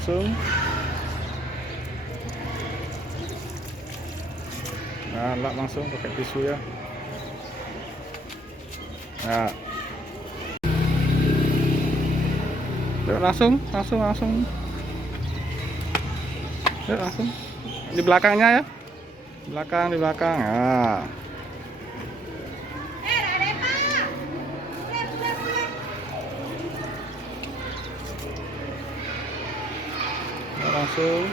langsung. Nah, lap langsung pakai tisu ya. Nah, yuk, langsung. Yuk, langsung di belakangnya ya, di belakang. Nah, langsung.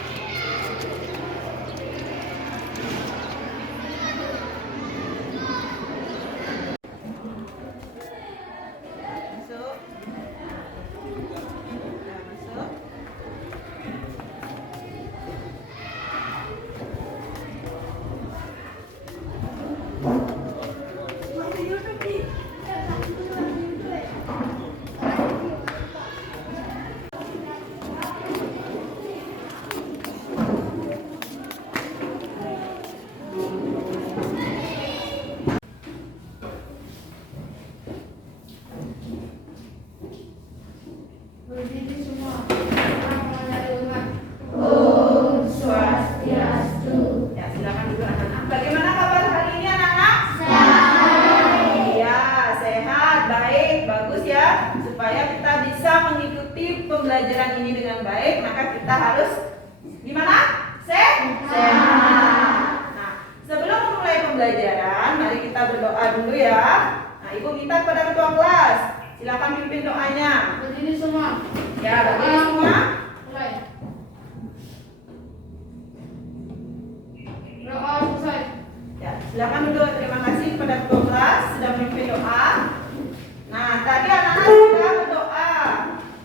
Berdiri semua. Om Swastiastu. Ya, silakan duduk anak-anak. Bagaimana kabar hari ini anak-anak? Sehat. Ya, sehat, baik, bagus ya. Supaya kita bisa mengikuti pembelajaran ini dengan baik, maka kita harus gimana? Sehat. Nah, sebelum memulai pembelajaran, mari kita berdoa dulu ya. Nah, Ibu minta kepada ketua kelas, silakan pimpin doanya. Berdiri semua. Ya, berdiri semua. Mulai. Doa selesai. Ya, silakan duduk. Terima kasih kepada ketua kelas sudah memimpin doa. Nah, tadi anak-anak sudah berdoa.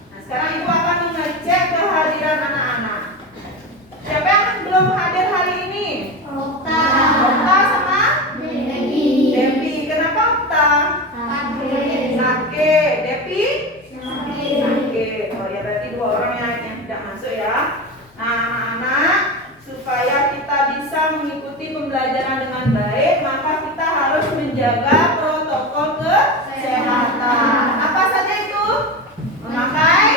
Nah, sekarang Ibu akan mengecek kehadiran anak-anak. Siapa yang belum hadir hari ini? Okta. Okta sama Devi. Devi. Kenapa Okta? Sakit. Devi? Sakit. Oh ya, berarti dua orang yang tidak masuk ya. Nah, anak-anak, supaya kita bisa mengikuti pembelajaran dengan baik, maka kita harus menjaga protokol kesehatan. Apa saja itu? Memakai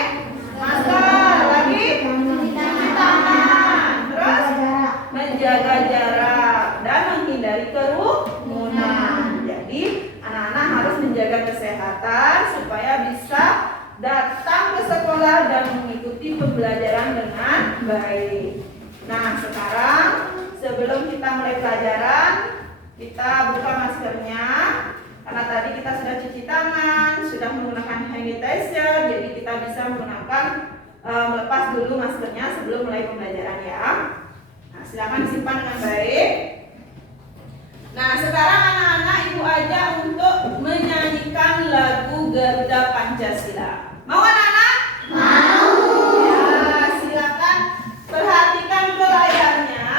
masker, lagi cuci tangan, terus menjaga jarak dan menghindari kerumunan. Jadi anak-anak harus menjaga kesehatan supaya bisa datang ke sekolah dan mengikuti pembelajaran dengan baik. Nah, sekarang sebelum kita mulai pelajaran, kita buka maskernya. Karena tadi kita sudah cuci tangan, sudah menggunakan hand sanitizer, jadi kita bisa menggunakan melepas dulu maskernya sebelum mulai pembelajaran ya. Nah, silakan disimpan dengan baik. Nah, sekarang anak-anak Ibu ajak untuk menyanyikan lagu Garuda Pancasila. Mau anak-anak? Mau. Ya, silakan perhatikan ke layarnya.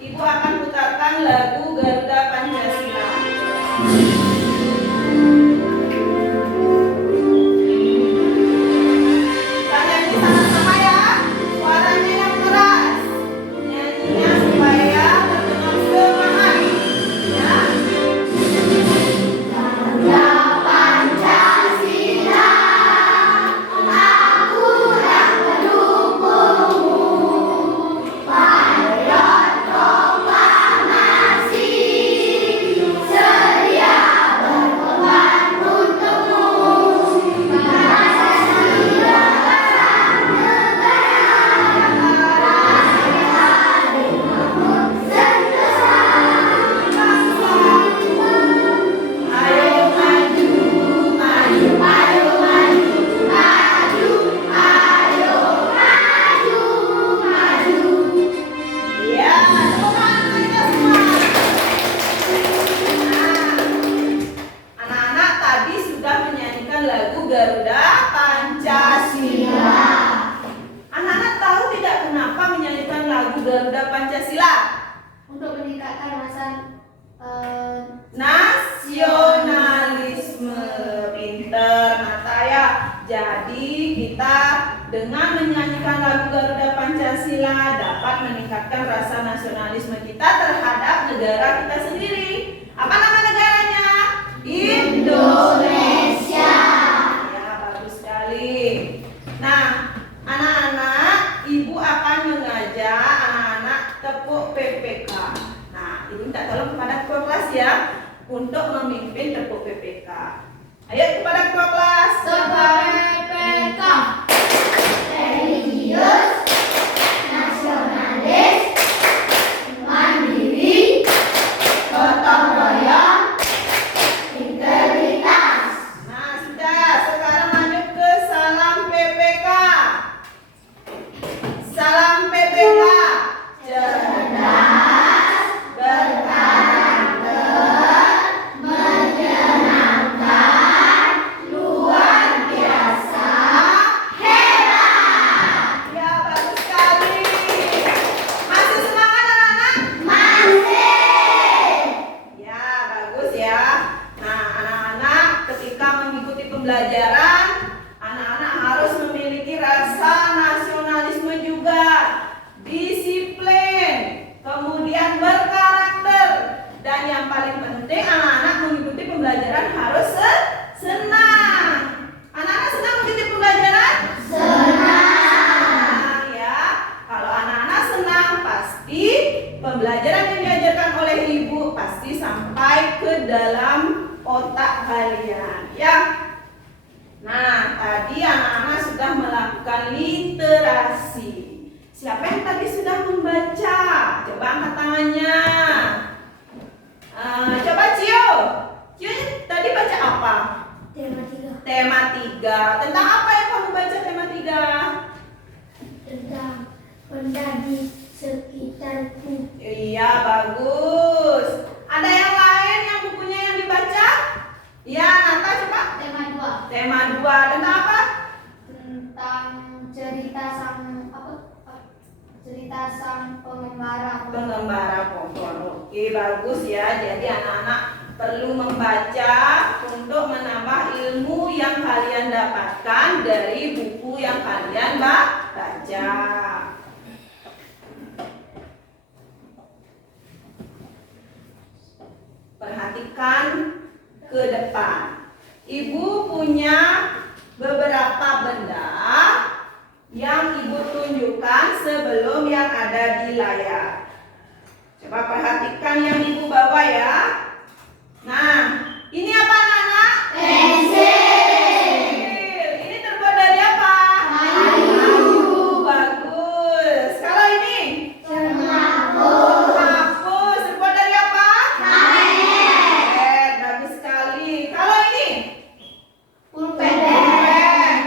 Ibu akan putarkan lagu Garuda Pancasila. Kita nyanyi sama-sama ya. Suaranya yang keras. Nyanyinya supaya terdengar semangat. Ya. Garuda Pancasila, aku yang mendukungmu. Patriot proklamasi, sedia berkorban untukmu. Pancasila sang negara, sentosa. Ayo maju, maju, Maju, maju, maju, ayo maju, maju. ya, teman kita semua. Nah, anak-anak tadi sudah menyanyikan lagu Garuda Pancasila. Anak-anak tahu tidak kenapa menyanyikan lagu Garuda Pancasila? Untuk meningkatkan rasa Nasionalisme. Pinter Nata ya. Jadi kita dengan menyanyikan lagu Garuda Pancasila dapat meningkatkan rasa nasionalisme kita terhadap negara kita sendiri. Apa nama negaranya? Indonesia. Ya, bagus sekali. Nah, anak-anak, Ibu untuk memimpin tepuk PPK. Ayo kepada ketua kelas. PPK religius, nasionalis, mandiri, gotong royong, integritas. Nah, sudah. Sekarang lanjut ke salam PPK. Salam PPK. Cerdas, berkarakter, menyenangkan, luar biasa, hebat. Ya, bagus sekali. Masih semangat anak-anak? Masih. Ya, bagus ya. Nah, anak-anak ketika mengikuti pembelajaran, anak-anak harus memiliki rasa nasionalisme juga, disiplin, kemudian berkarakter, dan yang paling penting anak-anak mengikuti pembelajaran harus senang. Anak-anak senang mengikuti pembelajaran? Senang ya. Kalau anak-anak senang, pasti pembelajaran yang diajarkan oleh ibu pasti sampai ke dalam otak kalian ya. Nah, tadi anak-anak sudah melakukan literasi. Siapa yang tadi sudah membaca? Coba angkat tangannya. Coba Cio. Cio tadi baca apa? Tema 3 Tema 3. Tentang apa yang kamu baca tema 3? tentang benda di sekitarku. Iya, bagus. Ada yang lain yang bukunya yang dibaca? Iya, Nata coba. Tema 2 Tema 2 tentang apa? tentang cerita sang pengembara. Pengembara pohon. Oke, bagus ya. Jadi anak-anak perlu membaca untuk menambah ilmu yang kalian dapatkan dari buku yang kalian baca. Perhatikan ke depan. Ibu punya beberapa benda yang ibu tunjukkan sebelum yang ada di layar. Coba perhatikan yang ibu bawa ya. Nah, ini apa anak-anak? Pensil. Ini terbuat dari apa? Kayu. Bagus. Kalau ini? Cermako. Hapus. Terbuat dari apa? Karet. Bagus sekali. Kalau ini? Pulpen.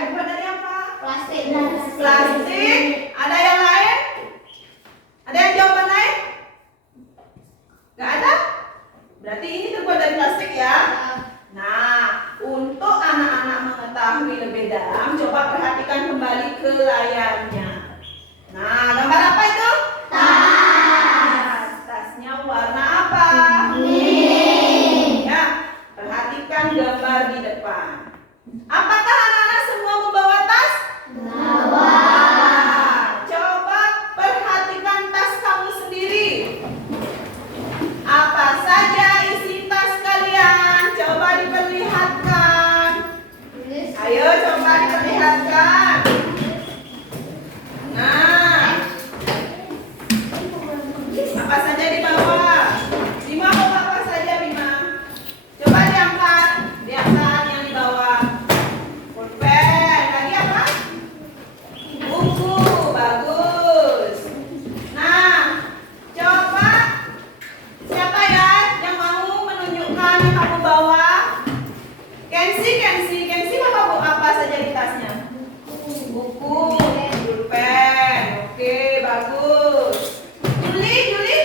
Terbuat dari apa? Plastik. Plastik. Ada yang lain? Ada yang jawaban lain? Gak ada? Berarti ini terbuat dari plastik ya. Nah, untuk anak-anak mengetahui lebih dalam, coba perhatikan kembali ke layarnya. Nah, gambar apa itu? Tas. Tasnya warna apa? Kuning. Ya, perhatikan gambar di depan. Apakah anak-anak semua membawa tas? Bawa. Coba perhatikan tas kamu sendiri. Apa saja isi tas kalian? Coba diperlihatkan. Ayo coba diperlihatkan. Nah, apa saja dibawa? Bima bawa apa saja Bima? Coba diangkat, diangkat yang dibawa. Pulpen, lagi apa? Buku, bagus. Nah, coba siapa ya yang mau menunjukkan yang kamu bawa? Kensi bawa apa saja di tasnya? Buku, pulpen. Oke, bagus. Juli?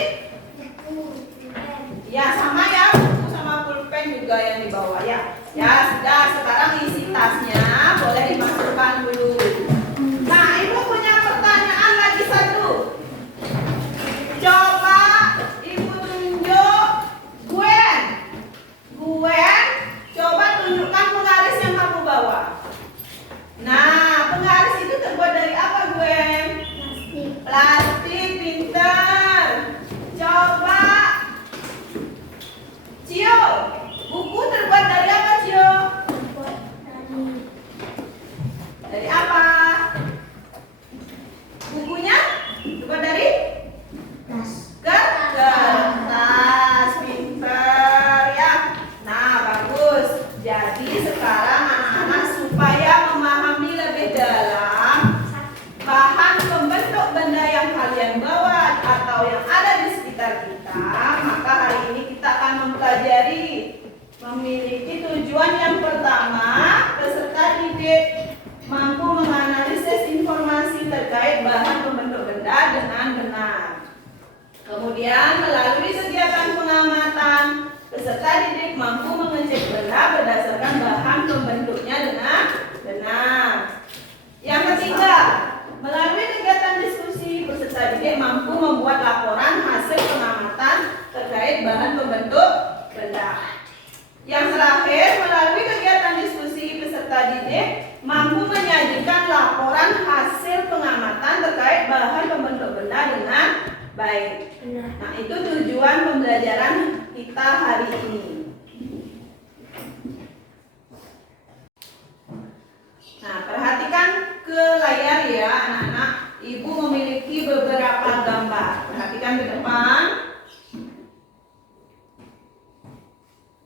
Ya, sama ya, buku sama pulpen juga yang dibawa ya. Ya, sudah, sekarang isi tasnya boleh dimasukkan dulu. Nah, ibu punya pertanyaan lagi satu. Coba ibu tunjuk Gwen. Gwen, coba tunjukkan penggaris yang kamu bawa. Nah, penggaris itu terbuat dari apa Gwen? Plastik, pinter. Coba Cio, buku terbuat dari apa Cio? Dari apa? Yang terakhir, melalui kegiatan diskusi peserta didik mampu menyajikan laporan hasil pengamatan terkait bahan pembentuk benda dengan baik. Nah, itu tujuan pembelajaran kita hari ini. Nah, perhatikan ke layar ya anak-anak. Ibu memiliki beberapa gambar. Perhatikan ke depan.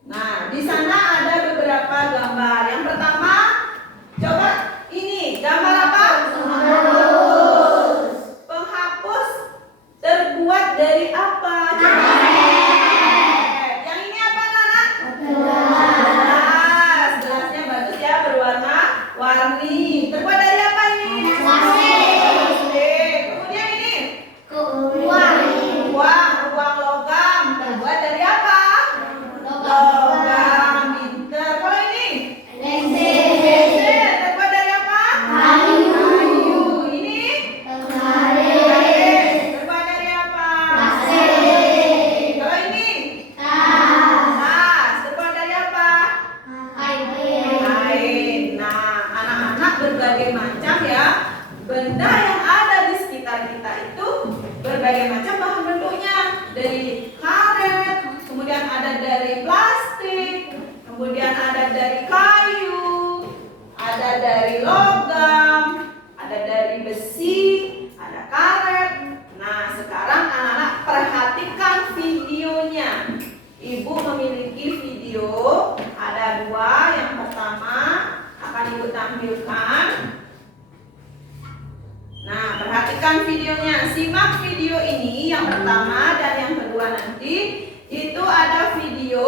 Nah, di sana ada beberapa gambar. Yang pertama, coba ini gambar apa? Penghapus terbuat dari apa? Yang ini apa, anak? Gelas. Gelasnya bagus ya, berwarna-warni. Terbuat dari apa ini? Plastik. Kemudian ini? Ruang logam. Terbuat dari apa? Logam. Pinter. Kalau ini? Bensin. Terbuat dari apa? Kayu. Ini? Karet. Terbuat dari apa? Kalau ini? Tas. Terbuat dari apa? Kain. Nah, anak-anak berbagai macam ya benda yang ada di sekitar kita itu berbagai macam bahan bentuknya, dari karet, kemudian ada dari plastik, kemudian ada dari kayu, ada dari logam, ada dari besi, ada karet. Nah, sekarang anak-anak perhatikan videonya. Ibu memiliki video, ada dua. Yang pertama akan Ibu tampilkan. Nah, perhatikan videonya. Simak video ini yang pertama dan yang kedua nanti. Itu ada video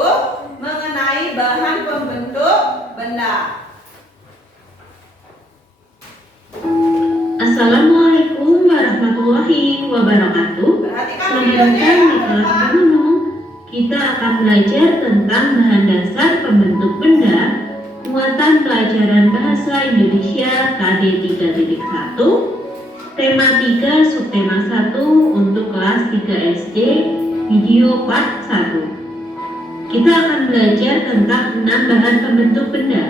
mengenai bahan pembentuk benda. Assalamualaikum warahmatullahi wabarakatuh. Perhatikan Selamat videonya datang ya. di kelas 6. Kita akan belajar tentang bahan dasar pembentuk benda, muatan pelajaran bahasa Indonesia KD 3.1, tema 3 subtema 1 untuk kelas 3 SD, video part 1. Kita akan belajar tentang 6 bahan pembentuk benda.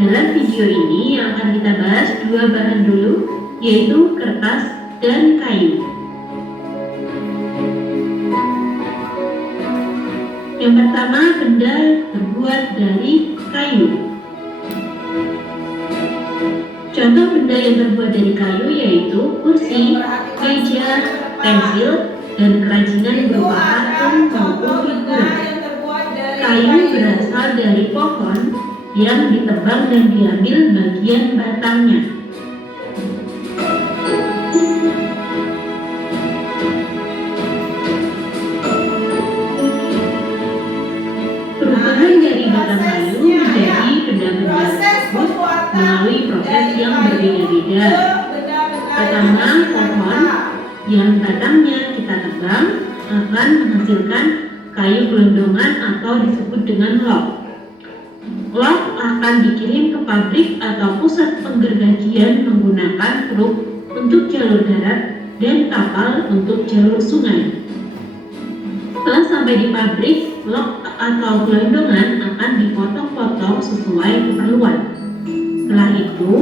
Dalam video ini yang akan kita bahas 2 bahan dulu, yaitu kertas dan kayu. Yang pertama, benda terbuat dari kayu. Contoh benda yang terbuat dari kayu yaitu kursi, meja, pensil, dan kerajinan berupa patung maupun figuran. Kayu berasal dari pohon yang ditebang dan diambil bagian batangnya. Perubahan dari batang kayu menjadi benda-benda tersebut melalui proses yang berbeda-beda. Pertama, pohon yang batangnya kita tebang akan menghasilkan kayu gelondongan atau disebut dengan log. Log akan dikirim ke pabrik atau pusat penggergajian menggunakan truk untuk jalur darat dan kapal untuk jalur sungai. Setelah sampai di pabrik, log atau gelondongan akan dipotong-potong sesuai keperluan. Setelah itu,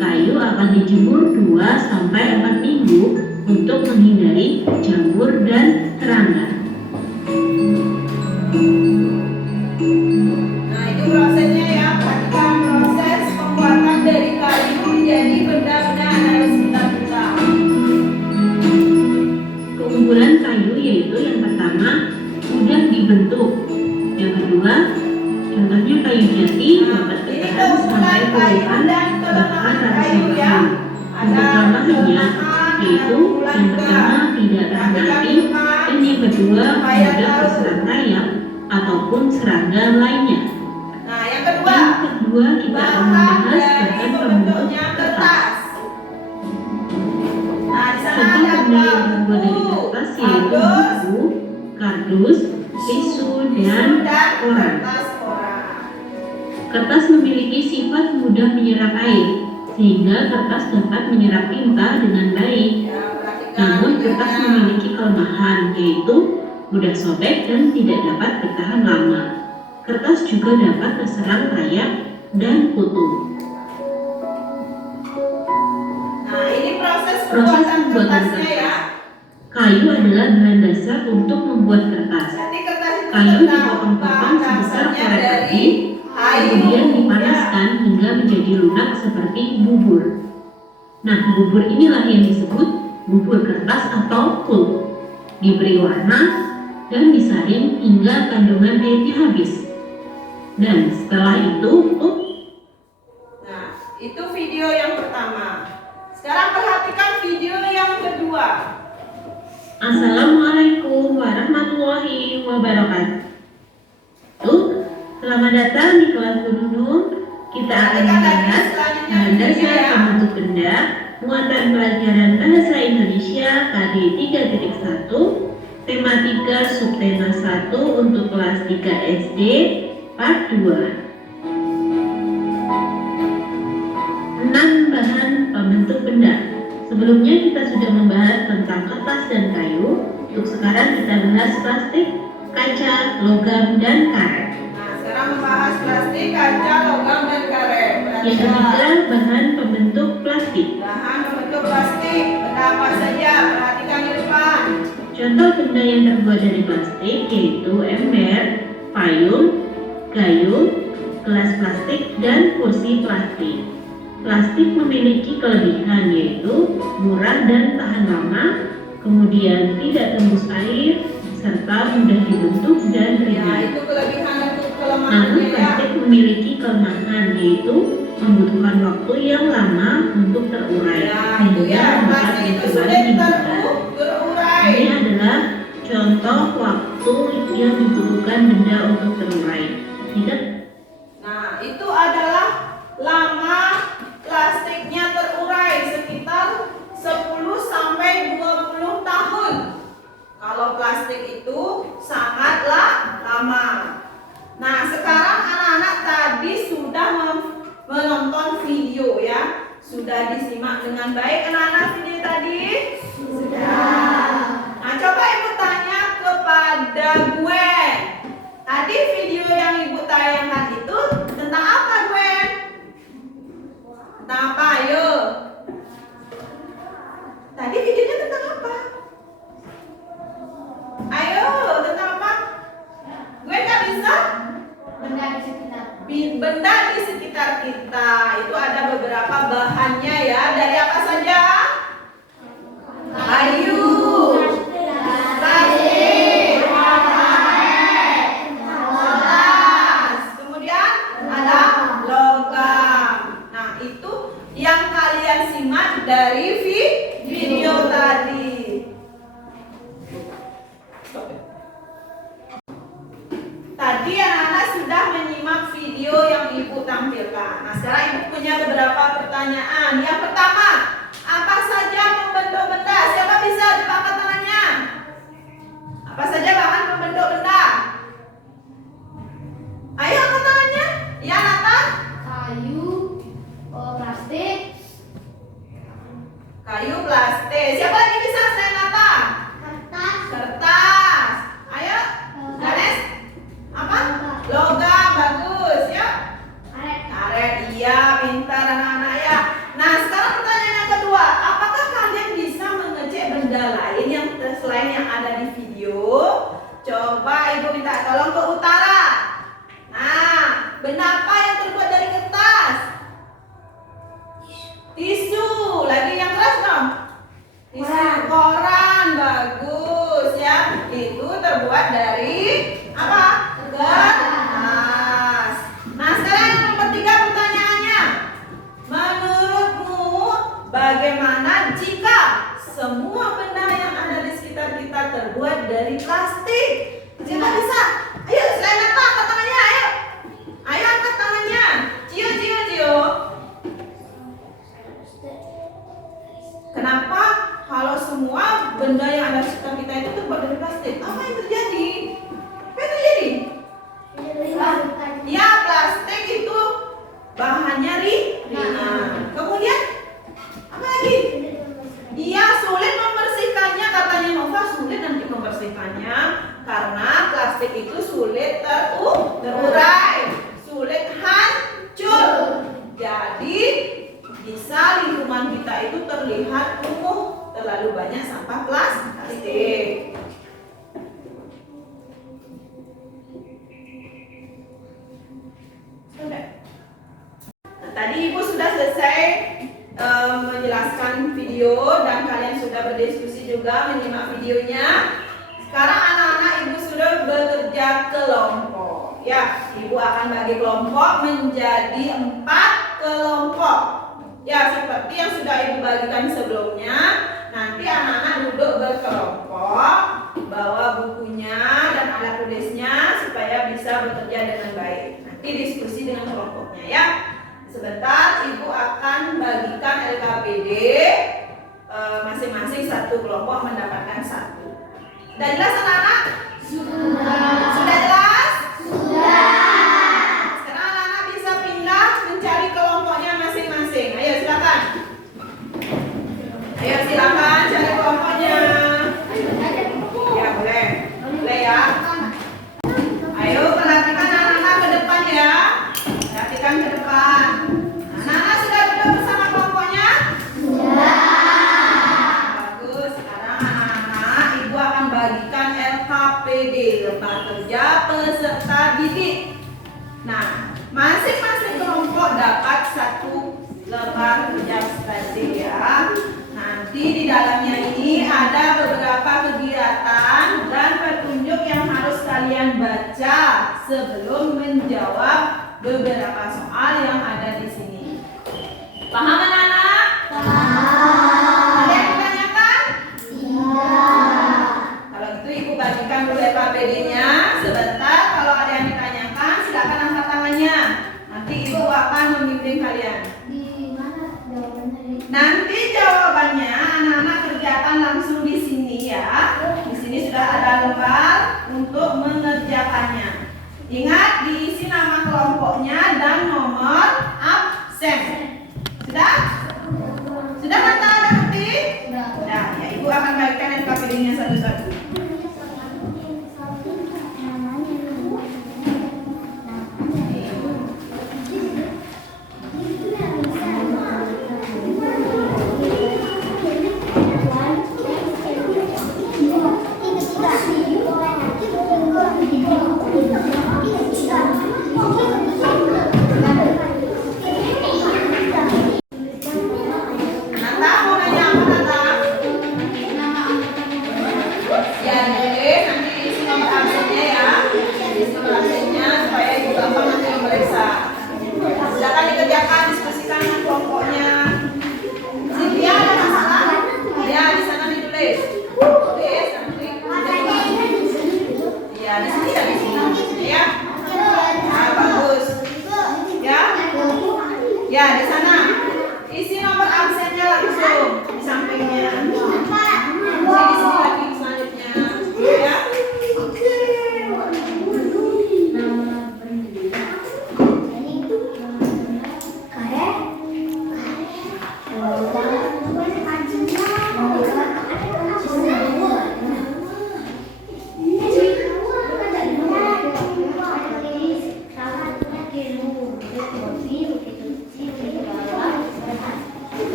kayu akan dijemur 2-4 minggu untuk menghindari jamur dan serangga. Nah, itu prosesnya ya. Perhatikan proses pembuatan dari kayu menjadi benda-benda yang ada di sekitar kita. Keunggulan kayu yaitu yang pertama, mudah dibentuk. Yang kedua, contohnya kayu jati dapat Ini bertahan sampai keunggulan kayu puluhan dan kelemahan bahkan kayu ratusan ya. tahun. Untuk kelemahannya yaitu yang pertama tidak tahan api, dan yang kedua mudah terserang rayap ataupun serangga lainnya. Nah, yang kedua, Yang kedua kita akan bahan membahas dari bahan pembentuk pembentuknya kertas. kertas. Nah, di sana Contoh ada benda yang terbuat dari buku, kertas yaitu kardus, buku, kardus, tisu, dan koran. kertas koran. Kertas memiliki sifat mudah menyerap air, sehingga kertas dapat menyerap tinta dengan baik. Ya, perhatikan Namun kertas videonya. memiliki kelemahan, yaitu mudah sobek dan tidak dapat bertahan lama. Kertas juga dapat terserang rayap dan kutu. Nah, ini proses Proses pembuatan pembuatan kertasnya ya. kertas. Kayu adalah bahan dasar untuk membuat kertas. Jadi kertas itu Kayu tentang dipotong-potong sebesar dasarnya korek dari api, kayu. kemudian Ya. dipanaskan hingga menjadi lunak seperti bubur. Nah, bubur inilah yang disebut bubur kertas atau pulp. Diberi warna dan disaring hingga kandungan airnya habis. Dan setelah itu, Nah, itu video yang pertama. Sekarang perhatikan video yang kedua. Assalamualaikum warahmatullahi wabarakatuh. Selamat datang di kelas Gunung. Kita akan membahas bahan dasar pembentuk benda, muatan pelajaran Bahasa Indonesia KD 3.1, tematika subtema 1 untuk kelas 3 SD, part 2. 6 bahan pembentuk benda. Sebelumnya kita sudah membahas tentang kertas dan kayu. Untuk sekarang kita bahas plastik, kaca, logam, dan karet. Nah, sekarang membahas plastik, kaca, logam, dan karet. Yang ketiga, bahan pembentuk plastik. Bahan pembentuk plastik, benda apa saja? Perhatikan di depan. Contoh benda yang terbuat dari plastik yaitu ember, payung, gayung, gelas plastik, dan kursi plastik. Plastik memiliki kelebihan yaitu murah dan tahan lama, kemudian tidak tembus air, serta mudah dibentuk dan Ya, ringan. itu kelebihan dan Namun kelemahannya ya. plastik memiliki kelemahan yaitu membutuhkan waktu yang lama untuk terurai Ya, itu sehingga ya. dapat Plastik itu kembali sudah digunakan. terurai. Ini adalah contoh waktu yang dibutuhkan benda untuk terurai. Tidak. Nah, itu adalah lama plastiknya terurai sekitar 10 sampai 20 tahun. Kalau plastik itu sangatlah lama. Nah, sekarang anak-anak tadi sudah menonton video ya. Sudah disimak dengan baik anak-anak video tadi? Sudah. Nah, coba ibu tanya kepada Gwen. Tadi video yang ibu tayangkan itu tentang apa, Gwen? Tentang apa? Ayo. Tadi videonya tentang apa? Ayo, tentang apa? Gwen nggak bisa? Benda di sekitar. Benda di sekitar kita. Itu ada beberapa bahannya ya. Dari apa saja? Kayu, plastik, kertas, kemudian ada logam. Nah, itu yang kalian simak dari video tadi. Tadi anak-anak sudah menyimak video yang ibu tampilkan. Nah, sekarang ibu punya beberapa pertanyaan. Yang pertama, apa saja pembentuk benda? Siapa bisa diangkat tangannya? Apa saja bahan pembentuk benda? Ayo angkat tangannya. Ya, Nata? Kayu, plastik, Kayu, plastik. Siapa lagi bisa selain Nata? kertas, Kertas. Ayo, Ganes. Apa? Logam, bagus ya. karet. Karet, iya, pintar anak-anak ya. Nah, sekarang pertanyaan yang kedua, apakah kalian bisa mengecek benda lain yang selain yang ada di video? Coba ibu minta tolong ke utara. Nah, benda apa yang terbuat dari kertas? Tisu. Lagi yang keras dong. Tisu, koran, bagus ya. Itu terbuat dari apa? Kertas. Nah, sekarang yang ketiga pertanyaannya. Menurutmu bagaimana jika semua benda yang ada di sekitar kita terbuat dari plastik? Siapa bisa? Ayo, selain apa? Angkat tangannya, ayo. Ayo angkat tangannya. Cio, cio, cio. Kenapa kalau semua benda yang ada di sekitar kita itu terbuat dari plastik? Apa yang terjadi? Apa yang terjadi? Ya, plastik itu bahannya ringan. Kemudian apa lagi? Iya, sulit membersihkannya, katanya Nova, sulit nanti membersihkannya karena plastik itu sulit terurai. terurai, sulit hancur. Jadi bisa lingkungan kita itu terlihat kumuh, terlalu banyak sampah plastik. Nah, tadi Ibu sudah selesai menjelaskan video dan kalian sudah berdiskusi juga menyimak videonya. Sekarang anak-anak Ibu sudah bekerja kelompok. Ya, Ibu akan bagi kelompok menjadi 4 kelompok. Ya, seperti yang sudah Ibu bagikan sebelumnya. Nanti anak-anak duduk berkelompok, bawa bukunya dan alat tulisnya supaya bisa bekerja dengan baik. Nanti diskusi dengan kelompoknya ya. Sebentar Ibu akan bagikan LKPD, masing-masing satu kelompok mendapatkan 1. Sudah jelas anak-anak? Sudah jelas? Sekarang anak-anak bisa pindah mencari kelompoknya masing-masing. Ayo silakan. Ayo silakan cari kelompoknya. Ya boleh. Boleh ya. Ayo perhatikan anak-anak ke depan ya. Perhatikan ke depan. Anak-anak sudah duduk bersama kelompoknya? Bagus. Sekarang anak-anak Ibu akan bagikan LKPD, lembar kerja peserta didik. Nah, masing-masing kelompok dapat 1 lembar kerja statistik ya. Nanti di dalamnya ini ada beberapa kegiatan dan petunjuk yang harus kalian baca sebelum menjawab beberapa soal yang ada di sini. Paham anak-anak? Ada yang ditanyakan? Kalau gitu Ibu bagikan dulu LKPD-nya. Sebentar, kalau ada yang ditanyakan silakan angkat tangannya. Nanti Ibu akan memimpin kalian. Nanti jawabannya anak-anak kerjakan langsung di sini ya. Di sini sudah ada lembar untuk mengerjakannya. Ingat diisi nama kelompoknya dan nomor absen. Sudah? Sudah Mata ada bukti? Sudah. Ya, Ibu akan bagikan LKPD-nya satu-satu.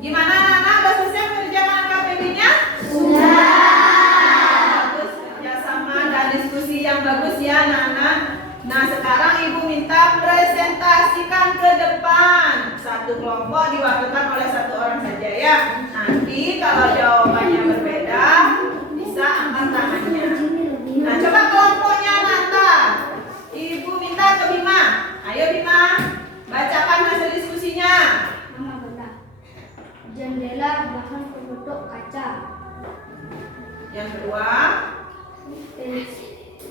Gimana anak-anak? Udah selesai mengerjakan KPD-nya? Sudah. Bagus, kerjasama dan diskusi yang bagus ya anak-anak. Nah sekarang ibu minta presentasikan ke depan. Satu kelompok diwakilkan oleh satu orang saja ya. Nanti kalau jawabannya berbeda bisa angkat tangannya. Nah coba kelompoknya Nata. Ibu minta ke Bima. Ayo Bima, bacakan hasil diskusinya. Nama benda. Jendela bahan pembentuk kaca. Yang kedua,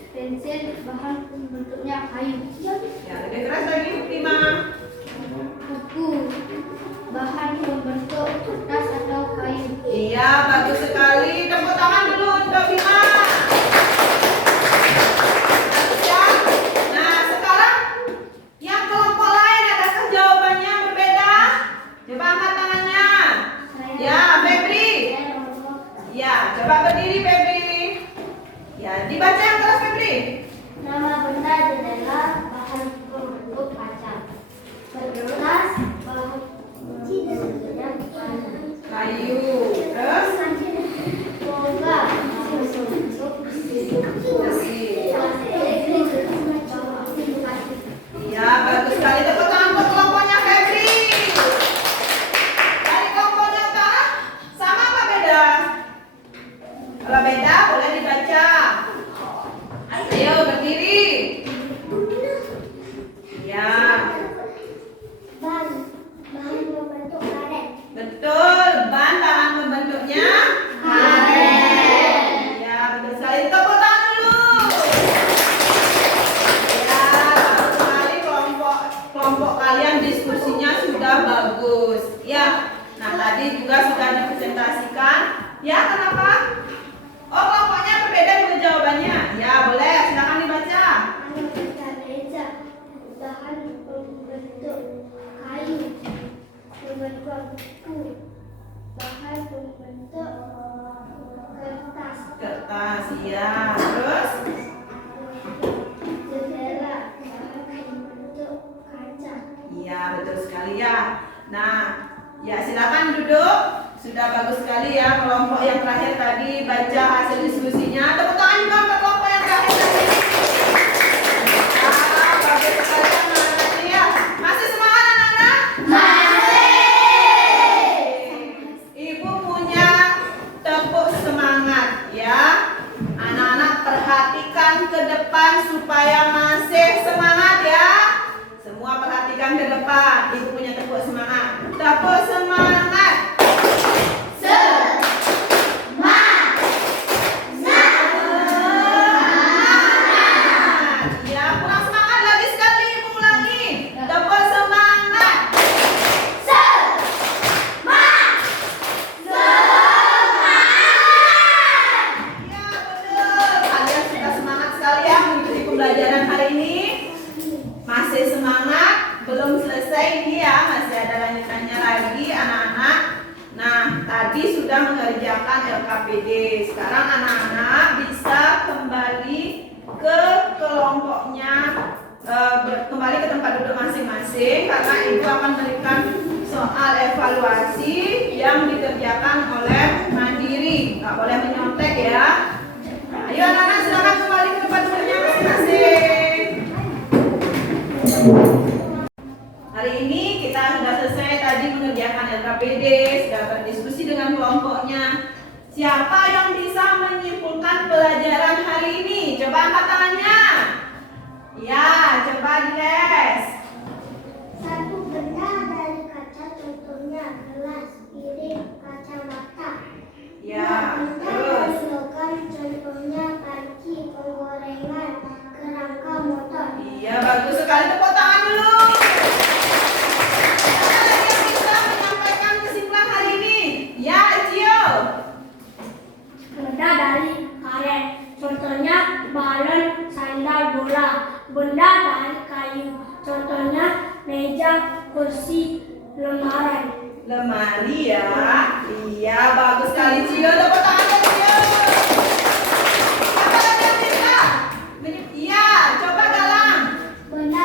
Pensil bahan pembentuknya kayu. ya lebih keras lagi Bima. Buku bahan pembentuk kertas atau kayu. Iya, bagus sekali. Tepuk tangan dulu untuk Bima. Bagus ya. Nah, sekarang yang kelompok lain adakah jawabannya berbeda? Coba angkat tangannya. Ya, Febri. Ya, coba berdiri Febri. Ya, dibaca yang keras Febri. Nama benda jendela bahan pembentuk kaca. Kertas bahan pembentuknya kayu. Kayu. Terus Toga pembentuk besi. besi. Iya, bagus sekali. Tepuk tangan untuk kelompoknya Febri. Dari kelompoknya utara sama apa beda? Kalau beda boleh dibaca. Ayo berdiri. Ya, Bahan membentuk karet. betul. Ban bahan membentuknya karet. Ya, betul sekali. Tepuk tangan dulu. Ya, bagus sekali kelompok kalian diskusinya sudah bagus. Ya, nah tadi juga sudah dipresentasikan. Ya, kenapa? Oh, kelompoknya berbeda juga jawabannya. Ya, boleh. Silakan dibaca. Meja bahan pembentuk kayu. Pembentuk buku bahan pembentuk kertas. Kertas, ya. Terus, Jendela bahan pembentuk kaca. iya betul sekali ya. Nah, ya silakan duduk. Sudah bagus sekali ya kelompok yang terakhir tadi baca hasil diskusinya. Tepuk tangan juga untuk kelompok yang terakhir tadi. Ah, bagus sekali anak-anak ya. Masih semangat anak-anak? Ibu punya tepuk semangat ya. Anak-anak perhatikan ke depan supaya masih semangat ya. Semua perhatikan ke depan. Ibu punya tepuk semangat. Tepuk semangat. Ya, kurang semangat lagi sekali Ibu ulangi. Tepuk semangat. Ya, betul. Kalian sudah semangat sekali ya mengikuti pembelajaran hari ini. Masih semangat? Belum selesai ini ya, masih ada lanjutannya lagi anak-anak. Nah, tadi sudah mengerjakan LKPD. Sekarang anak-anak bisa kembali ke kelompoknya, kembali ke tempat duduk masing-masing karena ibu akan berikan soal evaluasi yang dikerjakan oleh mandiri. Nggak boleh menyontek ya. Ayo anak-anak silakan kembali ke tempat duduknya masing-masing. Hari ini kita sudah selesai tadi mengerjakan LKPD, sudah berdiskusi dengan kelompoknya. Siapa yang bisa menyimpulkan pelajaran hari ini? Coba angkat tangannya. Ya, coba diles. Satu benda dari kaca, contohnya gelas, piring, kacamata. Ya, terus. Logam, contohnya panci, penggorengan, kerangka motor. Iya, bagus sekali. Tepuk tangan dulu. Siapa lagi yang bisa menyampaikan kesimpulan hari ini? Ya, Cio. Benda dari karet, contohnya balon, sandal, bola. Benda dari kayu, contohnya meja, kursi, lemari. Lemari ya. Iya, bagus sekali Cio. Tepuk tangan ya Cio. Siapa lagi yang bisa? Iya, coba Galang. Benda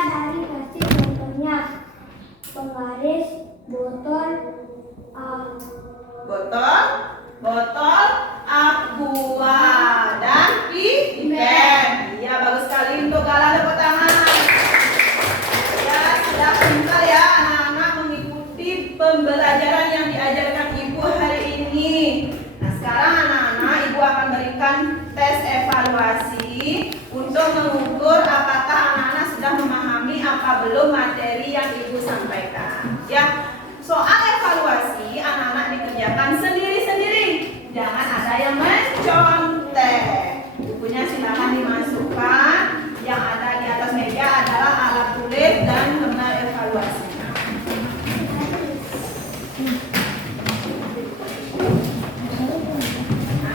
belum materi yang Ibu sampaikan. Ya, soal evaluasi anak-anak dikerjakan sendiri-sendiri. Jangan ada yang mencontek. Bukunya silakan dimasukkan. Yang ada di atas meja adalah alat tulis dan lembar evaluasi.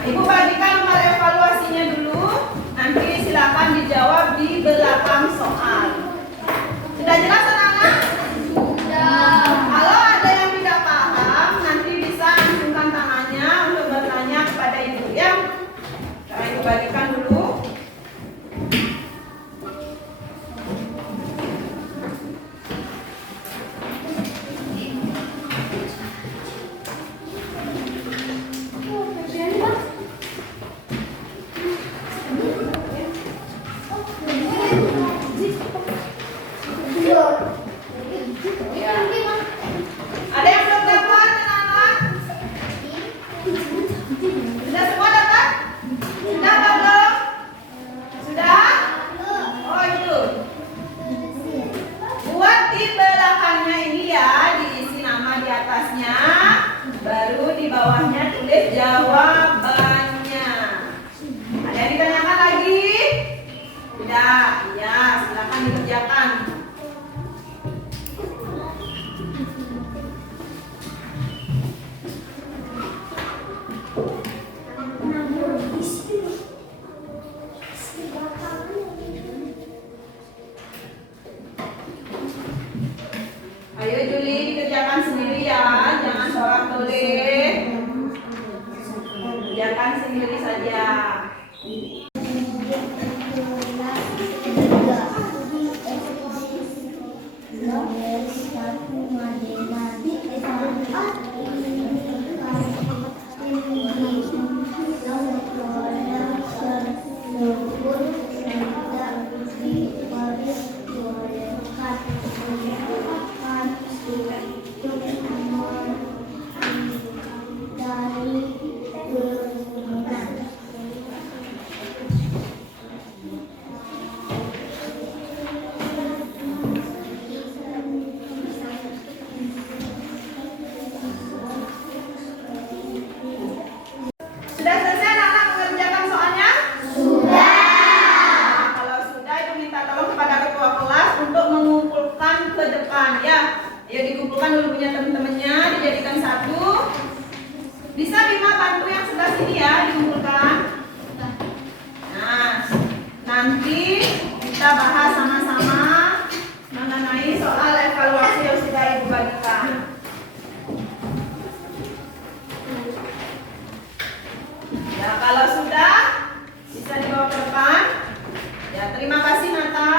Ibu bagikan lembar evaluasinya dulu, nanti silakan dijawab di belakang soal. Sudah jelas anak-anak? Sudah. Kalau ada yang tidak paham, nanti bisa angkat tangannya untuk bertanya kepada ibu ya. Sekarang ibu bagikan dulu. Ada yang belum dapat anak-anak? Sudah semua dapat? Sudah apa belum? Sudah? Oh itu. Buat di belakangnya ini ya, diisi nama di atasnya, baru di bawahnya tulis jawabannya. Ada yang ditanyakan lagi? Tidak, ya silakan dikerjakan. Ayo Juli dikerjakan sendiri ya, jangan tolak-tolak. Kerjakan sendiri saja. Sudah selesai anak-anak mengerjakan soalnya? Sudah. Nah, kalau sudah itu minta tolong kepada ketua kelas untuk mengumpulkan ke depan ya. Ayo dikumpulkan dulu punya teman-temannya, dijadikan satu. Bisa Bima bantu yang sebelah sini ya, dikumpulkan. Nah, nanti kita bahas sama-sama mengenai soal evaluasi yang sudah Ibu bagikan. Ya, kalau sudah bisa dibawa ke depan. Ya, terima kasih Nata.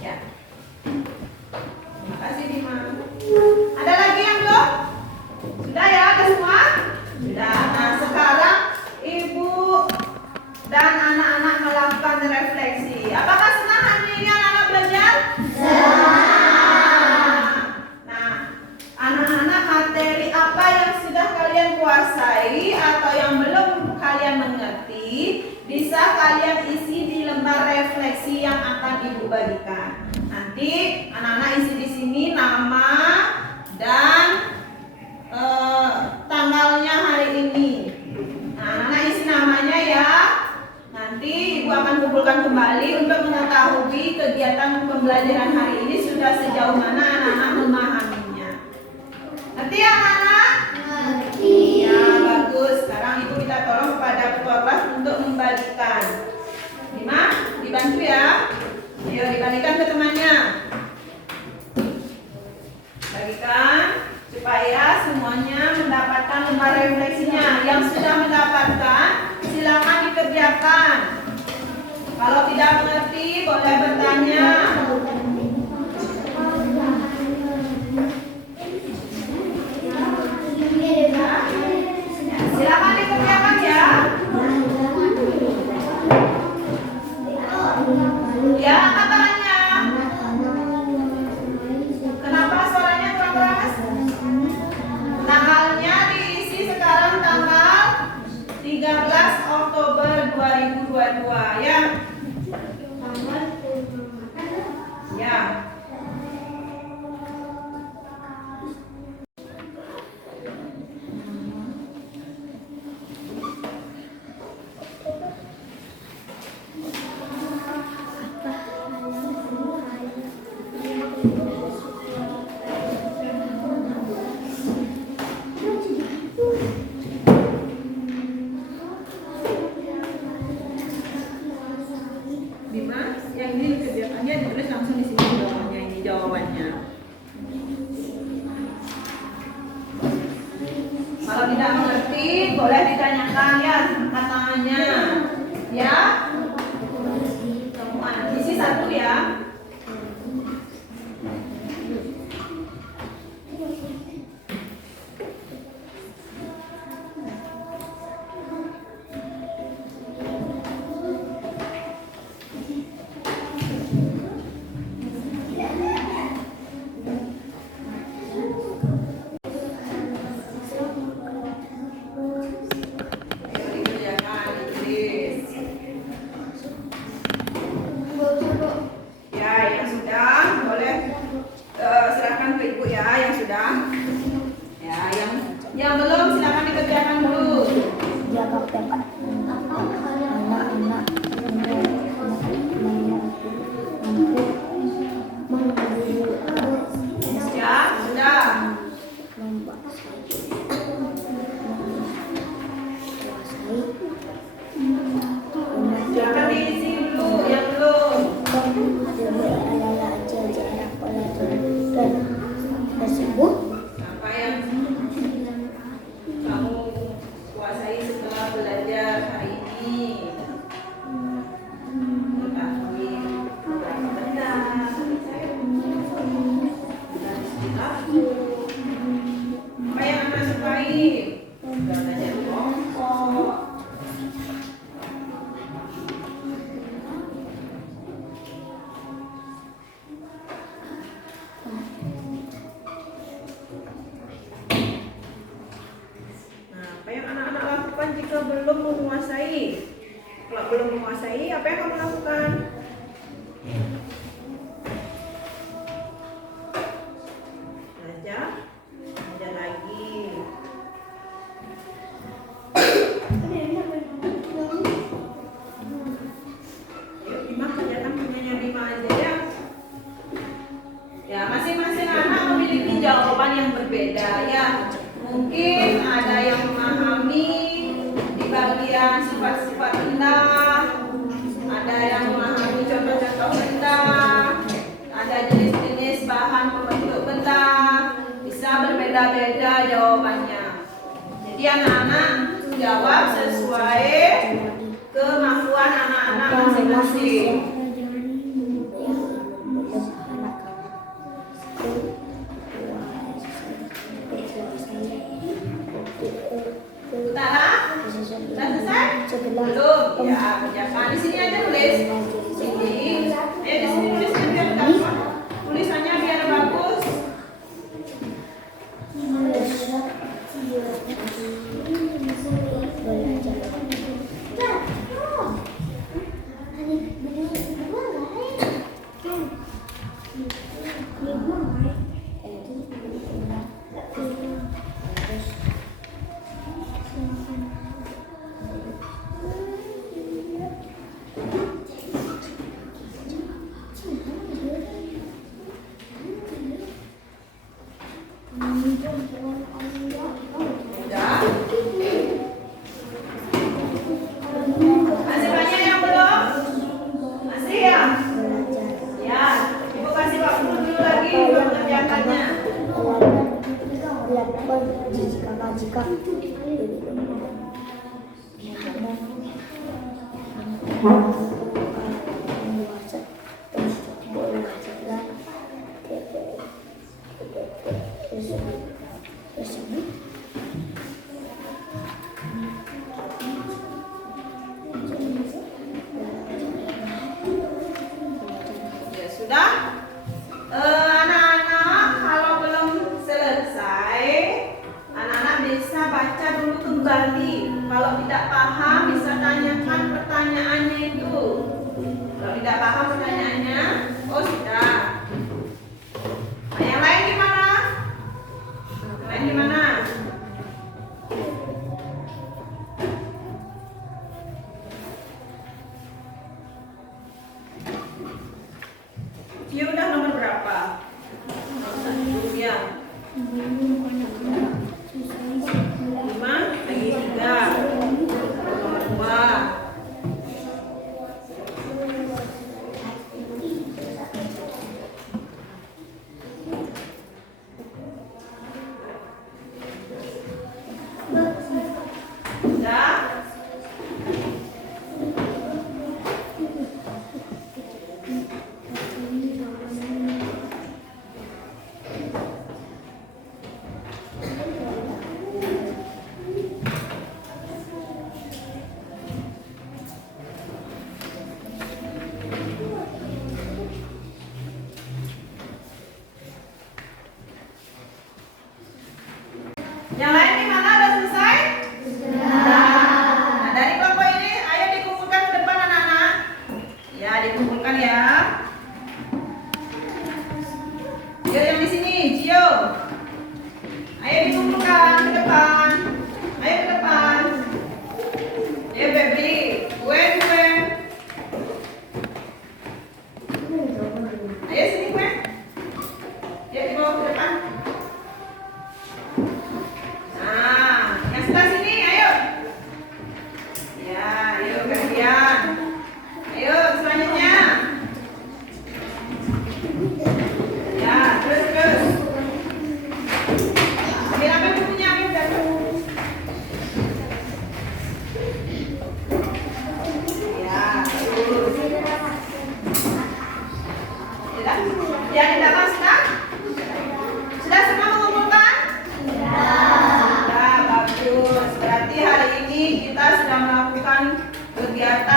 Ya. Terima kasih Bima. Ada lagi yang belum? Sudah ya, ada semua? Sudah. Nah, sekarang Ibu dan anak-anak melakukan refleksi. Apakah senang hari ini anak-anak belajar? Anak-anak, materi apa yang sudah kalian kuasai atau yang belum kalian mengerti bisa kalian isi di lembar refleksi yang akan Ibu bagikan. Nanti anak-anak isi di sini nama dan tanggalnya hari ini. Nah, anak-anak isi namanya ya. Nanti Ibu akan kumpulkan kembali untuk mengetahui kegiatan pembelajaran hari ini sudah sejauh mana anak-anak memahaminya. Ngerti ya anak-anak? Ngerti. Ya bagus. Sekarang Ibu minta tolong kepada ketua kelas untuk membagikan. Bima, dibantu ya. Ayo dibagikan ke temannya. Bagikan supaya semuanya mendapatkan lembar refleksinya. Yang sudah mendapatkan silakan dikerjakan. Kalau tidak mengerti boleh bertanya. Silakan dikerjakan ya. Ya, angkat tangannya. Kenapa suaranya kurang keras? Tanggalnya diisi sekarang tanggal 13 Oktober 2022 ya. ini kebiasaannya ditulis langsung di sini di bawahnya ini jawabannya. Kalau tidak mengerti boleh ditanyakan ya tangannya. Ya. Isi satu ya. Yang belum silakan dikerjakan dulu. Ya, sudah. Silakan diisi dulu yang belum. Apa yang kamu kuasai setelah belajar hari ini? Mengetahui beberapa benda, apa yang Anda sukai? Sudah belajar kelompok. Apa yang anak-anak lakukan jika belum menguasai? Kalau belum menguasai, apa yang kamu lakukan? Belajar, belajar lagi. Yuk, Bima kerjakan punyanya Bima aja ya. Ya, masing-masing anak memiliki jawaban yang berbeda ya. Mungkin ada yang memahami di bagian sifat-sifat benda, ada yang memahami contoh-contoh benda, ada jenis-jenis bahan pembentuk benda, bisa berbeda-beda jawabannya. Jadi anak-anak jawab sesuai kemampuan anak-anak masing-masing. Sudah selesai? Belum. Ya, kerjakan di sini aja tulis. Sini. Di sini tulisnya biar gampang. Tulisannya biar bagus. Masih banyak yang belum? Masih ya? Ya, Ibu kasih waktu dulu lagi buat mengerjakannya. Ya sudah. Anak-anak kalau belum selesai, anak-anak bisa baca dulu kembali. Kalau tidak paham bisa tanyakan pertanyaannya itu.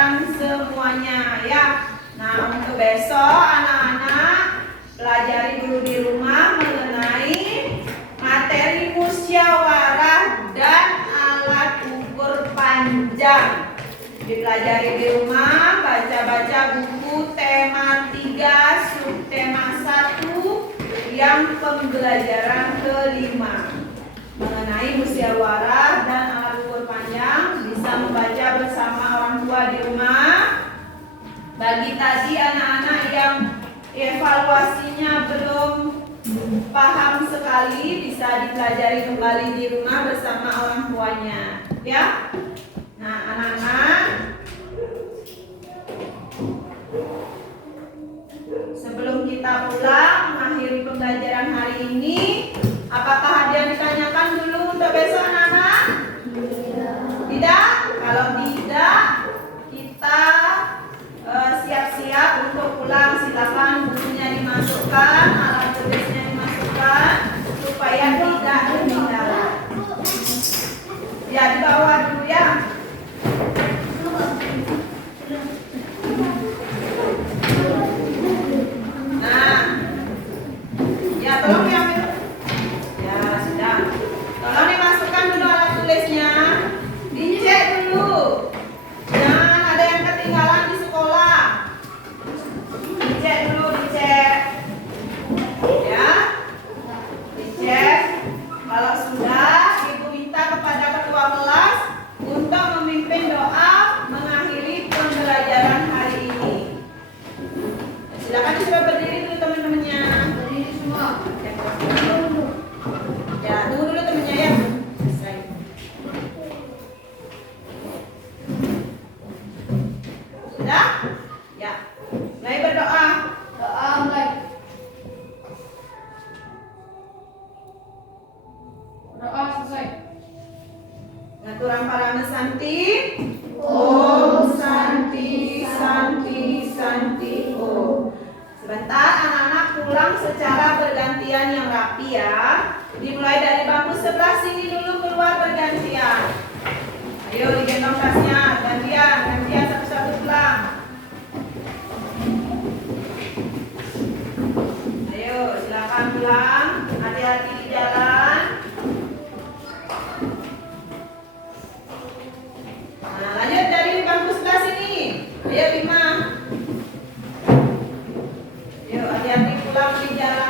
pelajaran semuanya ya. Nah, untuk besok anak-anak pelajari dulu di rumah mengenai materi musyawarah dan alat ukur panjang. Dipelajari di rumah, baca-baca buku tema 3, subtema 1 yang pembelajaran kelima. Mengenai musyawarah dan alat ukur panjang, bisa membaca bersama orang tua di rumah. Bagi tadi anak-anak yang evaluasinya belum paham sekali, bisa dipelajari kembali di rumah bersama orang tuanya, ya. Nah, anak-anak, sebelum kita pulang mengakhiri pembelajaran hari ini, apakah ada yang ditanyakan dulu untuk besok, anak-anak? Tidak? Kalau tidak, kita siap-siap untuk pulang. Silakan bukunya dimasukkan, alat tulisnya dimasukkan supaya tidak ketinggalan. Ya, di bawah dulu ya. Nah, ya tolong diambil. Ya sudah. Tolong dimasukkan dulu alat tulisnya. Dicek dulu. Jangan ada yang ketinggalan di sekolah. Dicek dulu, dicek. Ya. Dicek. Kalau sudah, Ibu minta kepada ketua kelas untuk memimpin doa mengakhiri pembelajaran hari ini. Silakan sudah berdiri dulu teman-temannya. Berdiri semua. Ya, tunggu dulu temannya ya. Selesai. Sudah? Ya. Mulai berdoa. Doa mulai. Doa selesai. Ngaturan para Santi. Om Santi Santi Santi Om. Sebentar anak-anak pulang secara bergantian yang rapi ya. Dimulai dari bangku sebelah sini dulu keluar bergantian. Ayo digendong tasnya, gantian satu-satu pulang. Ayo silakan pulang, hati-hati di jalan. Nah, lanjut dari bangku sebelah sini. Ayo Bima. Yuk hati-hati pulang di jalan.